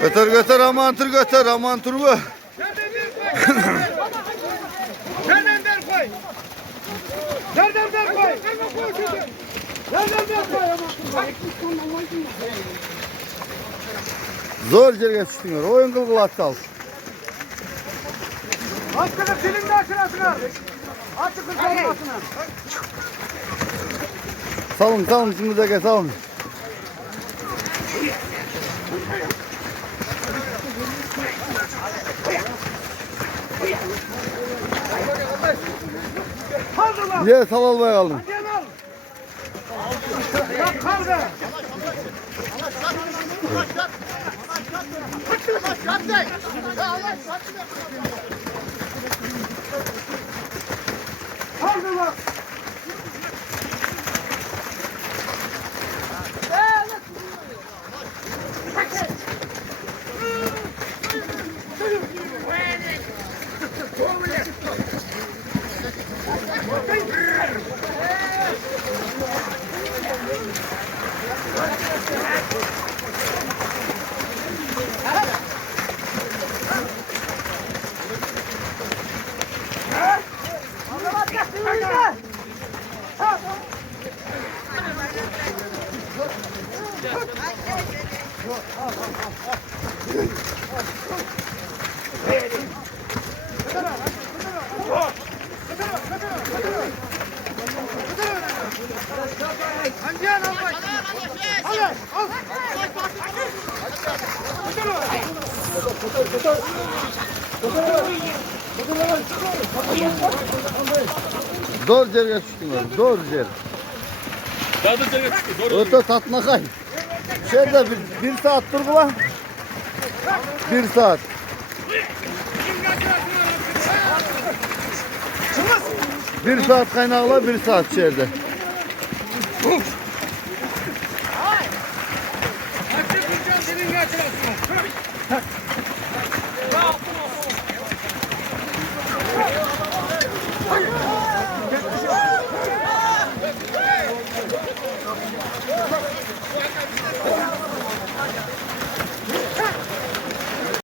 Götür götür aman tır götür aman tır bu. Nereden koy? Nereden koy? Nereden koy ama? Zor yerge düştünger. Oyun kılgılattı al. Aşkına silin de aşırasına. Açık kız olmasına. Salın şimdi de gel salın. Ye salal bakalım. Bak kaldı. Kaldı bak. Zor yerge düştünger. Zor yer. Daha da seni çıktı. Doğru. Öte tatma kay. Şurada bir saat dur ulan. 1 saat. Bir saat kaynakla 1 saat şehirde. Açık kızcan senin kaçırasına.